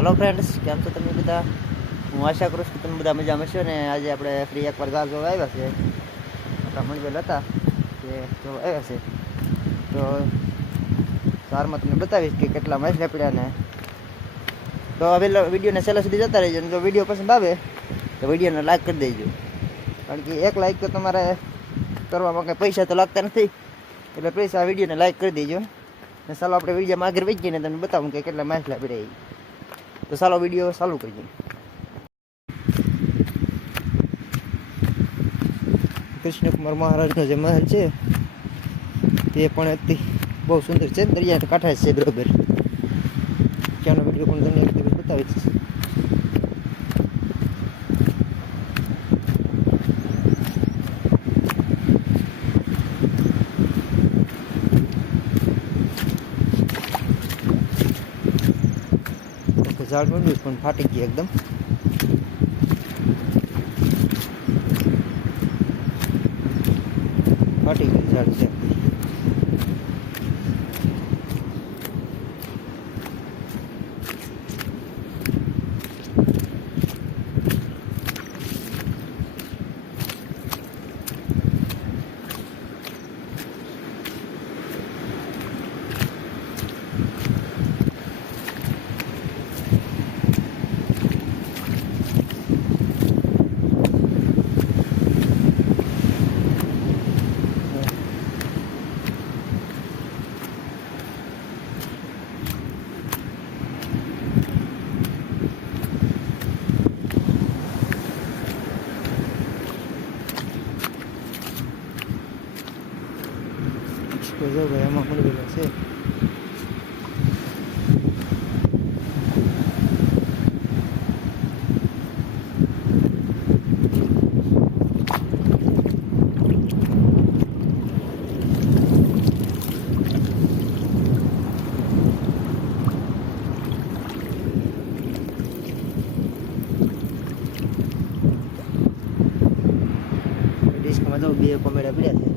Hello friends, કેમ છો તમે બધા? હું આશા કરું છું કે તમે બધા મજામાં છો ને આજે આપણે ફ્રી એકવાર ઝાડ જોવા આવ્યા છે. આપણા મણવેલ હતા કે જો આવ્યા છે તો ઝાડમાં તમને બતાવીશ કે કેટલા માછલા પડ્યા ને. તો હવે વિડીયોને છેલ્લા સુધી જતા રહેજો અને જો વિડીયો પસંદ આવે તો વિડીયોને લાઈક કરી દેજો, કારણ કે એક લાઈક તો તમારે કરવામાં કંઈ પૈસા તો લાગતા નથી, એટલે પ્લીઝ આ વિડીયોને લાઈક કરી દેજો. ને ચાલો આપણે વિડીયોમાં આગળ વધી ને તમને બતાવું કે કેટલા માછલા પડ્યા. તો ચાલો વિડીયો ચાલુ કરીએ. કૃષ્ણકુમાર મહારાજનો જે મહેલ છે તે પણ અતિ બહુ સુંદર છે, દરિયાના કાંઠે છે બરોબર. ત્યાંનો વિડીયો પણ તમને એક દિવસ બતાવીશ. ઝાડ મળ્યું પણ ફાટી ગયું એકદમ. ફાટી ગયું ઝાડ છે. જો ભાઈ એમાં મળી ગયેલા છે. ડિસ્કમાં તો બે કોમેડા પડ્યા છે.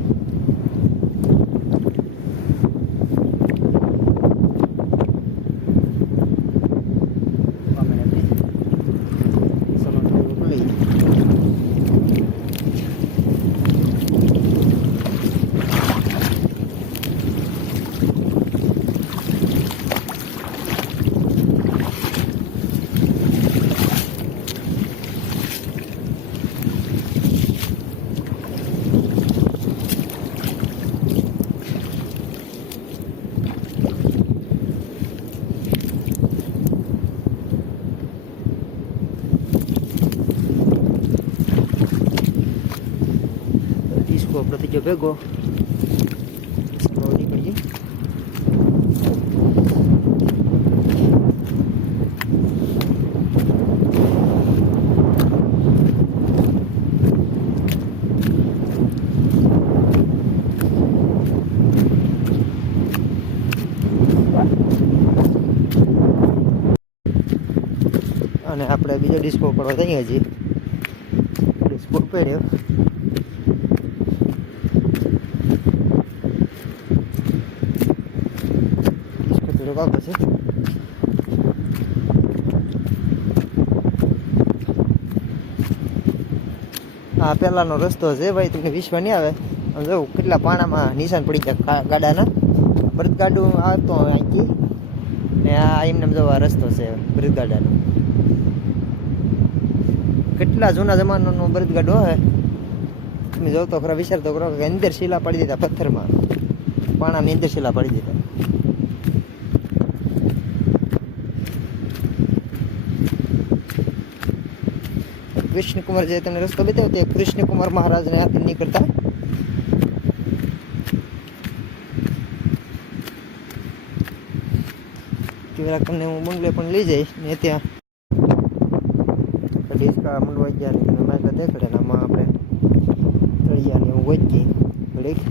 આપણે થઈ ગયો ભેગો. નીકળીએ. અને આપણે બીજો ડિસ્કો કરવા જઈએ છીએ. ડિસ્કો પડ્યો. બાબત છે આ પહેલાનો રસ્તો છે ભાઈ, તમને વિશ્વાસ નહીં આવે. જો કેટલા પાણામાં નિશાન પડી ગયા ગાડાના. બળદગાડું આવતો અહીંથી ને આ એમને જો આ રસ્તો છે બળદગાડાનો. કેટલા જૂના જમાનાનો બળદગાડો હે. તમે જો તો ખરા, વિચાર તો કરો કે અંદર શીલા પાડી દીધા પથ્થરમાં, પાણાની અંદર શીલા પાડી દીધા. કૃષ્ણકુમાર જે તમને રસ્તો બતાવ્યો તે કૃષ્ણકુમાર મહારાજને હાથે નીકળતા. તમને હું બંગલે પણ લઈ જઈશ ને ત્યાં ડિસ્કા મંડવા ગયા ને તમે માઇક દેખાડે ને આમાં આપણે તળિયાને એવું વચ્ચી ઘડીક.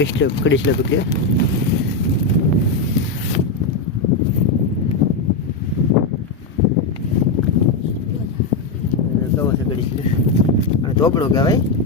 કડીશલો પકડ્યો. કવો છે કડીશલો અને ધોપણો કહેવાય.